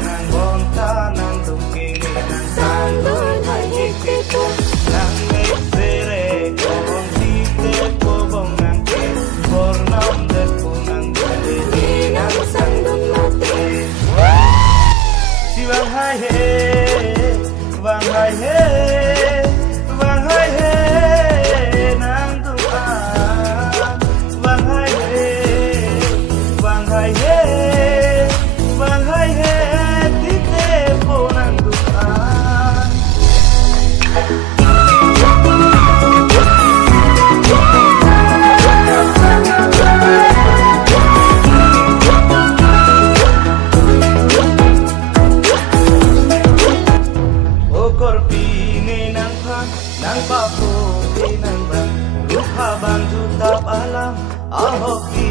Nang bonta nang tungkini nang sandung hai hiktiku nang sere kong site pobong nang ke bornam deku nang diri nang sandung mati si bang hai he bang hai he bang hai he nang tua bang hai he bang hai he nang papu nang bang lupa bantu tap alam ahoki